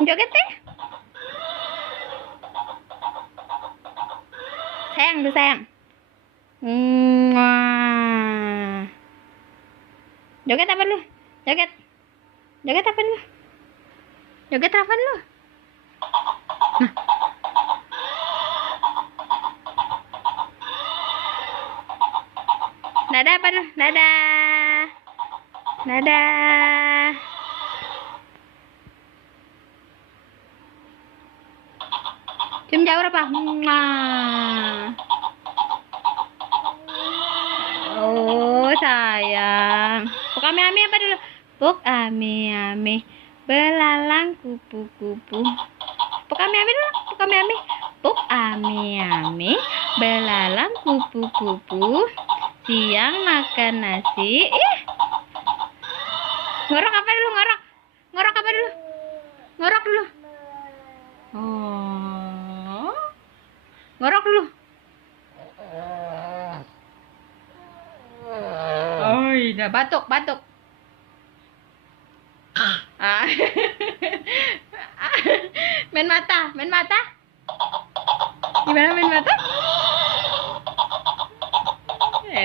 Joget deh. Sayang tuh sayang. Mwah. Joget apa lu? Joget. Joget apa lu? Joget apa lu? Nah. Dadah apa lu? Dadah. Dadah. Cium jauh apa? Mwah. Oh sayang. Puk ami-ami apa dulu? Puk ami-ami belalang kupu-kupu. Puk ami-ami dulu. Puk ami-ami. Puk ami-ami belalang kupu-kupu. Siang makan nasi. Ngorok apa dulu? Ngorok. Ngorok apa dulu? Ngorok dulu. Oh. Ngorok dulu. Oh, iya, batuk, batuk. Ah. Main mata, main mata. Gimana main mata?